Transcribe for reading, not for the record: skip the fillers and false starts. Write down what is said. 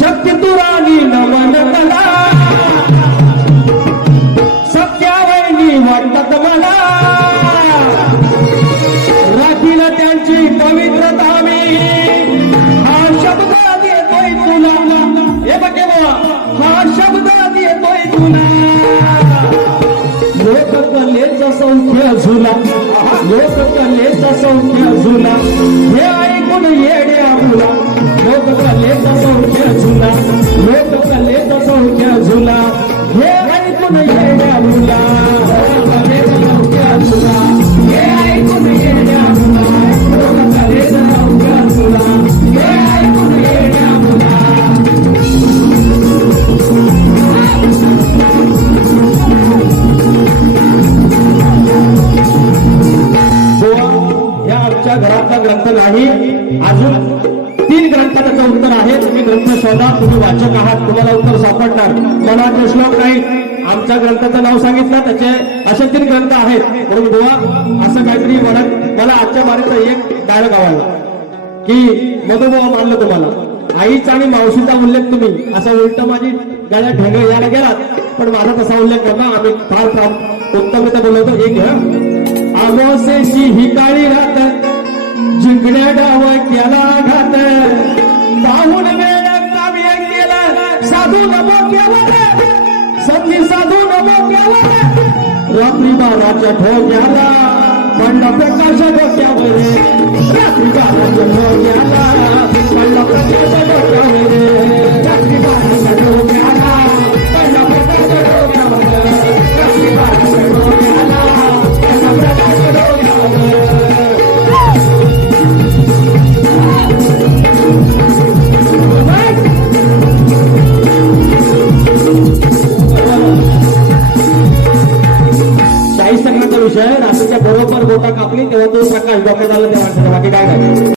शक्ती तुरानी नमन कला सख्या वहिनी वाटतात मला राखील त्यांची पवित्रता मी हा शब्द देतोय तुला हे बघे बाबा हा शब्द देतोय तुला लोककलेचा सौख्य झुला लोककलेचा सौख्य झुला हे ऐकून येड्या मुला लोककलेचा सौख्य झुला लोककलेचा सौख्य झुला हे ऐकून येड्या मुला लोककलेचा सौख्य झुला हे ऐकून येड्या मुला लोककलेचा सौख्य झुला हे ऐकून येड्या मुला या आमच्या घरातला ग्रंथ नाही अजून 3 ग्रंथाचं उत्तर आहे तुम्ही ग्रंथ शोधा तुम्ही वाचक आहात तुम्हाला उत्तर सापडणार मनाचे श्लोक नाही आमच्या ग्रंथाचं नाव सांगितलं त्याचे असे 3 ग्रंथ आहेत म्हणून बुवा असं काहीतरी म्हणत मला आजच्या बारीचा एक डायलॉग आवडला की मधुभाव मानलं तुम्हाला आईचा आणि मावशीचा उल्लेख तुम्ही असं उलट माझी गाड्या ढेंगळ यायला गेलात पण माझा तसा उल्लेख करता आम्ही फार उत्तमरित्या बोलवतो एक अमावस्येची ही काळी रात जिंकण्या डाव केला घात पाहून वेळ काव्य केला साधू नमो केला संधी साधू नमो केला रात्री 12च्या ठोक्याला पडला प्रकाश डोक्यावर रात्री 12च्या ठोक्याला पडला प्रकाश डोक्यावर रात्री 12च्या ठोक्याला पडला प्रकाश डोक्यावर रात्री 12च्या ठोक्याला पडला प्रकाश डोक्यावर विषय रात्रीच्या बरोबर बोटा कापली तेव्हा तो प्रकाश डोक्यात आला तेव्हा बाकी काय नाही